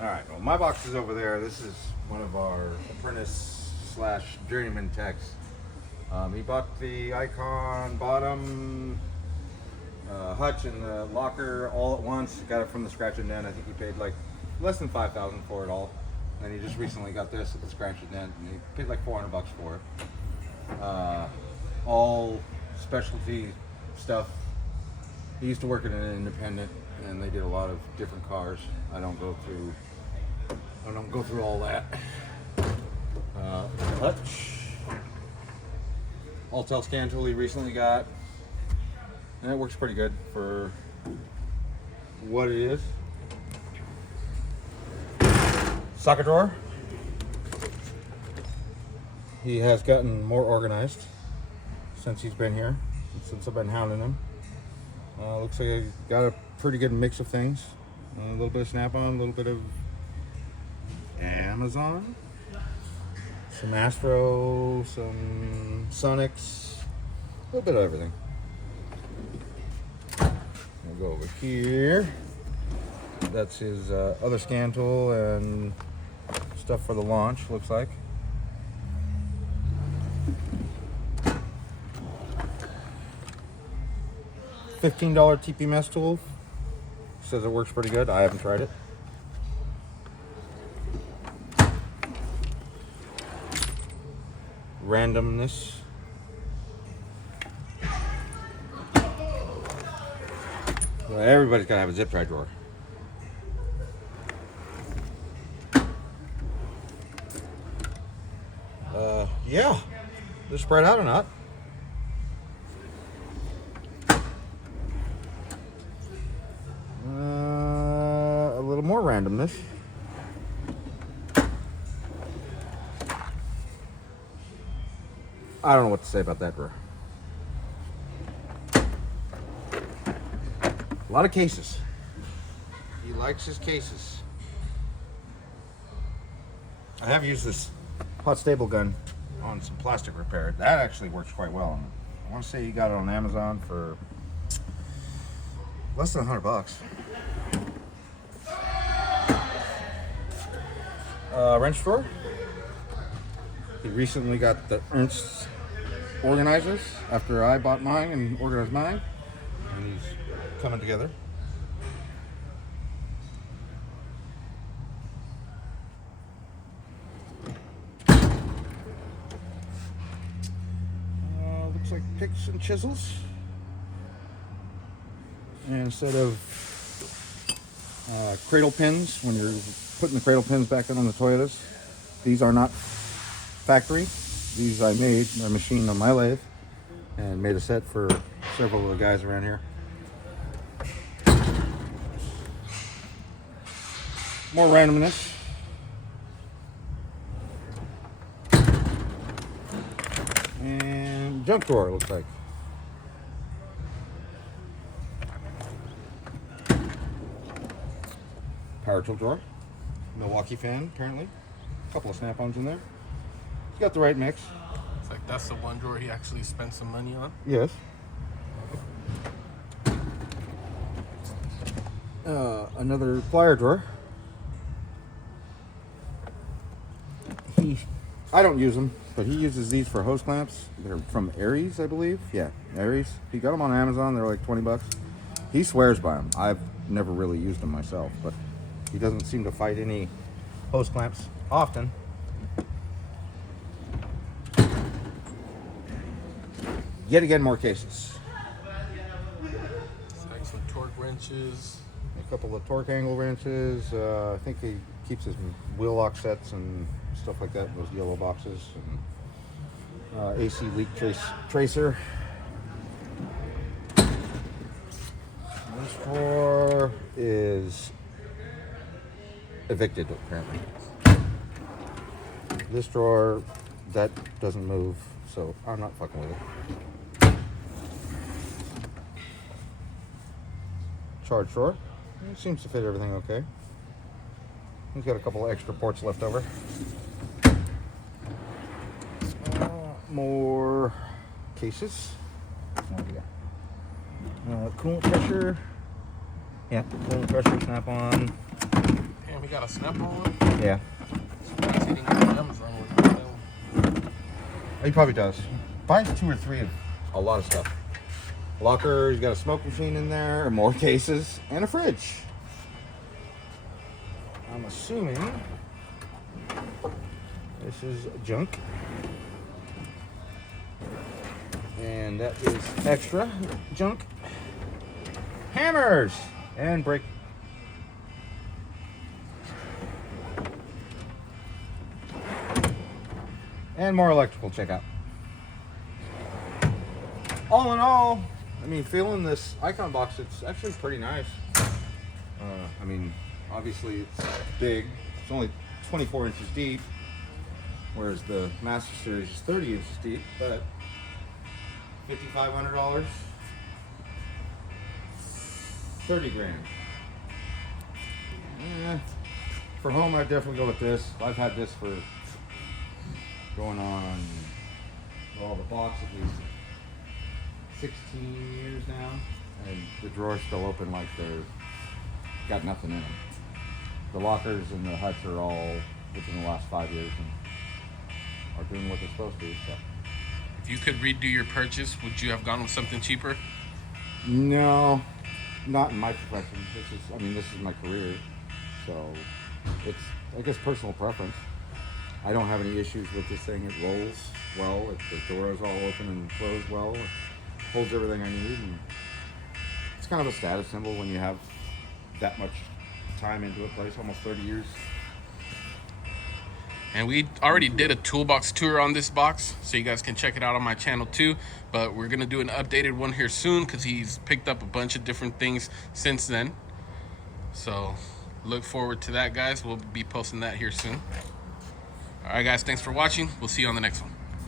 All right, well, my box is over there. This is one of our apprentice slash journeyman techs. He bought the Icon bottom hutch and the locker all at once. Got it from the scratch and dent. I think he paid like less than $5,000 for it all. And he just recently got this at the scratch and dent, and he paid like $400 for it. All specialty stuff. He used to work at an independent, and they did a lot of different cars. I don't go through all that. Hutch. All-tel scan tool he recently got, and it works pretty good for what it is. Socket drawer. He has gotten more organized since he's been here, since I've been hounding him. Looks like I got a pretty good mix of things. A little bit of Snap-on, a little bit of Amazon, some Astro, some Sonics, a little bit of everything. We'll go over here. That's his other scan tool and stuff for the launch, looks like. $15 TPMS tool. Says it works pretty good. I haven't tried it. Randomness. Well, everybody's got to have a zip tie drawer. Yeah, they're spread out or not. A little more randomness. I don't know what to say about that drawer. A lot of cases. He likes his cases. I have used this hot staple gun on some plastic repair. That actually works quite well on it. I want to say he got it on Amazon for less than $100. Wrench drawer. He recently got the Ernst organizers after I bought mine and organized mine, and he's coming together. Looks like picks and chisels. And instead of cradle pins, when you're putting the cradle pins back in on the Toyotas, these are not factory. These I machined on my lathe and made a set for several of the guys around here. More randomness. And junk drawer, it looks like. Power tool drawer. Milwaukee fan, apparently. A couple of Snap-ons in there. He's got the right mix. It's like that's the one drawer he actually spent some money on. Yes. Another plier drawer. I don't use them, but he uses these for hose clamps. They're from Aries, I believe. Yeah, Aries. He got them on Amazon. They're like $20. He swears by them. I've never really used them myself, but he doesn't seem to fight any hose clamps often. Yet again, more cases. It's like some torque wrenches. A couple of torque angle wrenches. I think he keeps his wheel lock sets and stuff like that in those yellow boxes. And AC leak tracer. This drawer is evicted, apparently. This drawer, that doesn't move, so I'm not fucking with it. Charge drawer. It seems to fit everything okay. He's got a couple of extra ports left over. More cases. Coolant pressure. Yeah, coolant pressure, Snap-on. Damn, he got a snap-on one? Yeah. Surprised he didn't get the Amazon one. He probably does. Buys 2 or 3 of a lot of stuff. Locker, he's got a smoke machine in there, more cases, and a fridge. I'm assuming this is junk. And that is extra junk. Hammers and brake. And more electrical checkout. All in all, I mean, feeling this Icon box, it's actually pretty nice. I mean, obviously it's big. It's only 24 inches deep, whereas the Master Series is 30 inches deep, but $5,500, 30 grand. For home, I'd definitely go with this. I've had this for going on, well, the box at least 16 years now, and the drawer's still open like they're got nothing in them. The lockers and the huts are all within the last 5 years and are doing what they're supposed to. So. If you could redo your purchase, would you have gone with something cheaper? No, not in my profession. This is my career, so it's, I guess, personal preference. I don't have any issues with this thing. It rolls well. The door is all open and closed well. It holds everything I need, and it's kind of a status symbol when you have that much time into a place, almost 30 years. And we already did a toolbox tour on this box, so you guys can check it out on my channel too. But we're gonna do an updated one here soon because he's picked up a bunch of different things since then. So look forward to that, guys. We'll be posting that here soon. All right, guys, thanks for watching. We'll see you on the next one.